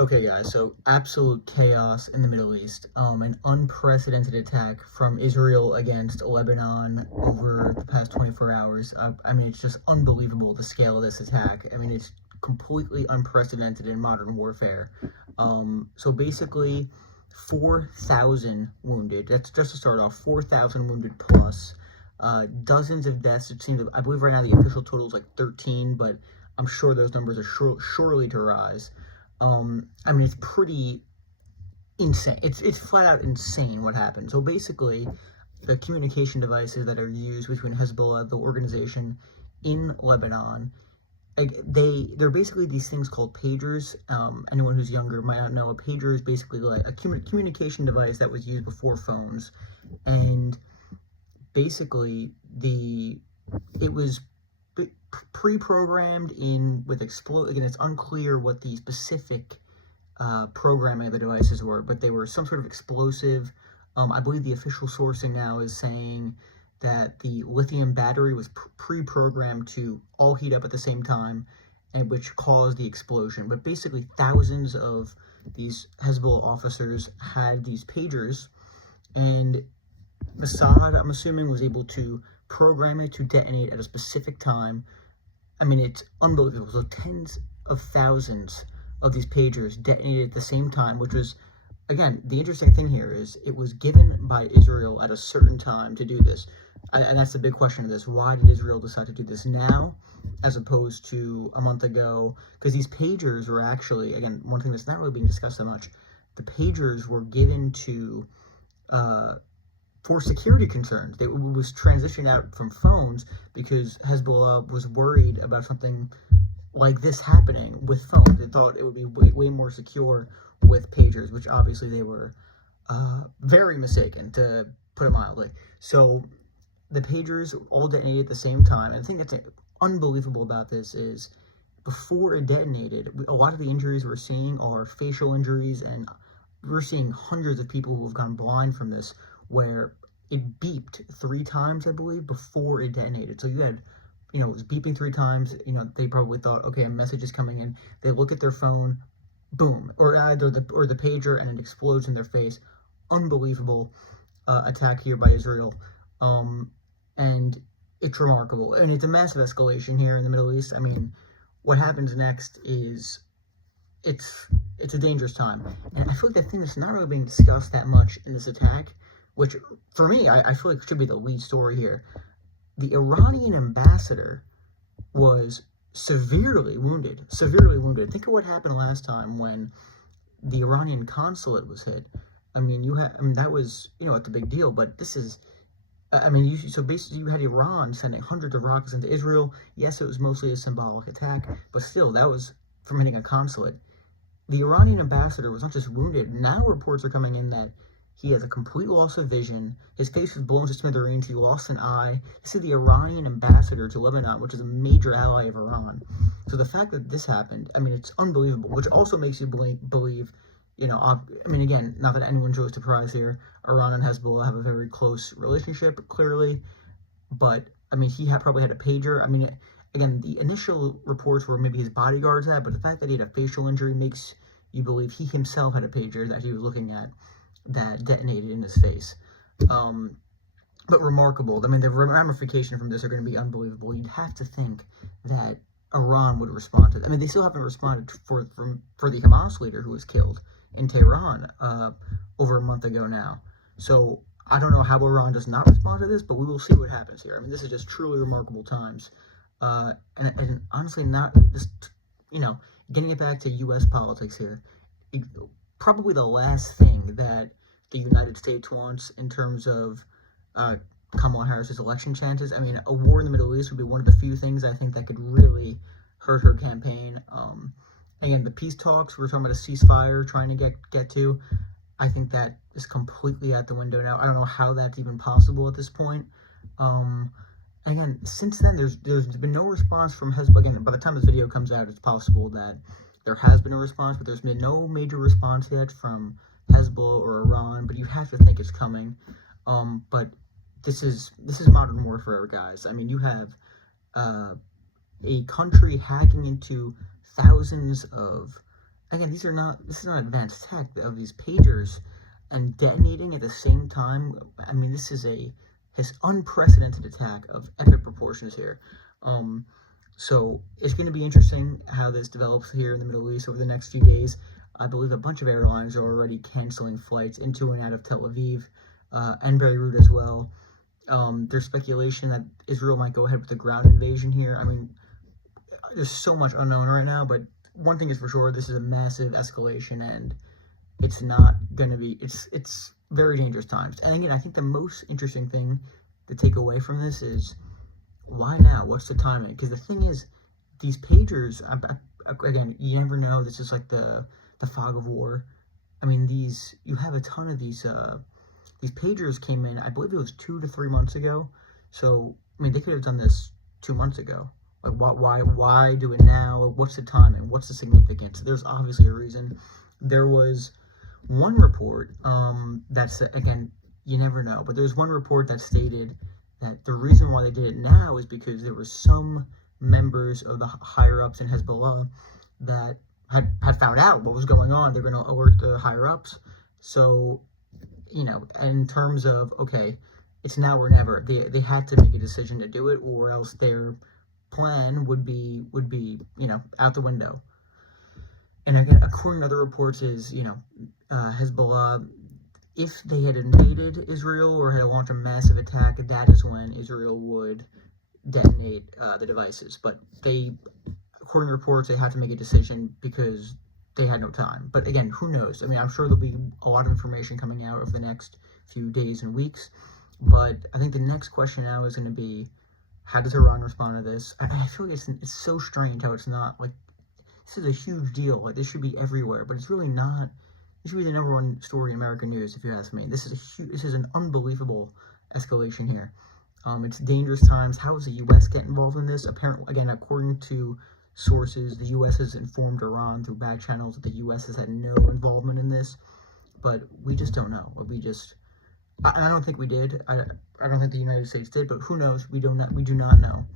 Okay, guys, so absolute chaos in the Middle East. An unprecedented attack from Israel against Lebanon over the past 24 hours. I mean, it's just unbelievable the scale of this attack. I mean, it's completely unprecedented in modern warfare. So basically, 4,000 wounded. That's just to start off, 4,000 wounded plus. Dozens of deaths. It seems, I believe right now the official total is like 13, but I'm sure those numbers are surely to rise. I mean, it's pretty insane. It's flat out insane what happened. So basically, the communication devices that are used between Hezbollah, the organization in Lebanon, like they're basically these things called pagers. Anyone who's younger might not know a pager is basically like a communication device that was used before phones, and basically it was pre-programmed in with explode. Again, it's unclear what the specific programming of the devices were, but they were some sort of explosive. I believe the official sourcing now is saying that the lithium battery was pre-programmed to all heat up at the same time, and which caused the explosion. But basically, thousands of these Hezbollah officers had these pagers, and Mossad, I'm assuming, was able to program it to detonate at a specific time. I mean, it's unbelievable. So tens of thousands of these pagers detonated at the same time, which was, again, the interesting thing here is it was given by Israel at a certain time to do this. And that's the big question of this. Why did Israel decide to do this now as opposed to a month ago? Because these pagers were actually, again, one thing that's not really being discussed that much, the pagers were given to for security concerns. It was transitioned out from phones because Hezbollah was worried about something like this happening with phones. They thought it would be way more secure with pagers, which obviously they were very mistaken, to put it mildly. So the pagers all detonated at the same time. And the thing that's unbelievable about this is before it detonated, a lot of the injuries we're seeing are facial injuries, and we're seeing hundreds of people who have gone blind from this, where it beeped 3 times, I believe, before it detonated. So you had, it was beeping 3 times. They probably thought, okay, a message is coming in. They look at their phone, boom, or either the pager, and it explodes in their face. Unbelievable attack here by Israel, and it's remarkable, and it's a massive escalation here in the Middle East. I mean, what happens next is it's a dangerous time, and I feel like the thing that's not really being discussed that much in this attack, which for me I feel like should be the lead story here. The Iranian ambassador was severely wounded. Think of what happened last time when the Iranian consulate was hit. I mean, that was, it's a big deal, but this is, so basically you had Iran sending hundreds of rockets into Israel. Yes, it was mostly a symbolic attack, but still, that was from hitting a consulate. The Iranian ambassador was not just wounded. Now reports are coming in that he has a complete loss of vision. His face was blown to smithereens. He lost an eye. This is the Iranian ambassador to Lebanon, which is a major ally of Iran. So the fact that this happened, it's unbelievable, which also makes you believe, again, not that anyone's really surprised here. Iran and Hezbollah have a very close relationship, clearly. But, he probably had a pager. Again, the initial reports were maybe his bodyguards had, but the fact that he had a facial injury makes you believe he himself had a pager that he was looking at that detonated in his face. But remarkable. The ramifications from this are going to be unbelievable. You'd have to think that Iran would respond to it. They still haven't responded for the Hamas leader who was killed in Tehran over a month ago now. So I don't know how Iran does not respond to this, but we will see what happens here. This is just truly remarkable times. And honestly, not just, getting it back to U.S. politics here, probably the last thing that the United States wants in terms of Kamala Harris's election chances. A war in the Middle East would be one of the few things I think that could really hurt her campaign. Again, the peace talks, we're talking about a ceasefire, trying to get to. I think that is completely out the window now. I don't know how that's even possible at this point. Again, since then, there's been no response from Hezbollah. Again, by the time this video comes out, it's possible that there has been a response, but there's been no major response yet from Hezbollah or Iran. But you have to think it's coming. But this is modern warfare, guys. You have a country hacking into thousands of again, this is not advanced tech of these pagers and detonating at the same time. I mean, this is his unprecedented attack of epic proportions here. Um, so it's going to be interesting how this develops here in the Middle East over the next few days. I believe a bunch of airlines are already canceling flights into and out of Tel Aviv and Beirut as well. There's speculation that Israel might go ahead with a ground invasion here. I mean, there's so much unknown right now, but one thing is for sure: this is a massive escalation, and it's not going to be. It's very dangerous times. And again, I think the most interesting thing to take away from this is why now? What's the timing? Because the thing is, these pagers. Again, you never know. This is like the fog of war. I mean, you have a ton of these pagers came in. I believe it was 2 to 3 months ago. So I mean, they could have done this 2 months ago. Like, why do it now? What's the timing? What's the significance? There's obviously a reason. There was one report that's, again, you never know, but there's one report that stated that the reason why they did it now is because there were some members of the higher ups in Hezbollah that had found out what was going on. They're going to alert the higher ups. So, in terms of, okay, it's now or never. They had to make a decision to do it, or else their plan would be out the window. And again, according to other reports, is Hezbollah, if they had invaded Israel or had launched a massive attack, that is when Israel would detonate the devices. But according to reports, they had to make a decision because they had no time. But again, who knows? I mean, I'm sure there'll be a lot of information coming out over the next few days and weeks. But I think the next question now is going to be, how does Iran respond to this? I feel like it's so strange how it's not like, this is a huge deal. Like, this should be everywhere, but it's really not. This should be the number one story in American news, if you ask me. This is an unbelievable escalation here. It's dangerous times. How does the U.S. get involved in this? Apparently, again, according to sources, the U.S. has informed Iran through back channels that the U.S. has had no involvement in this, but we just don't know. I don't think we did. I don't think the United States did, but who knows? We do not know.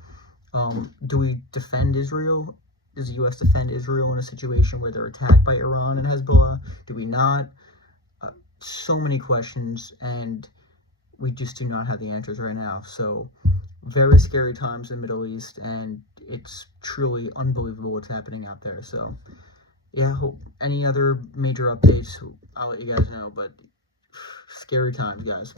Do we defend Israel? Does the U.S. defend Israel in a situation where they're attacked by Iran and Hezbollah? Do we not? So many questions, and we just do not have the answers right now. So, very scary times in the Middle East, and it's truly unbelievable what's happening out there. So, yeah, hope any other major updates, I'll let you guys know, but scary times, guys.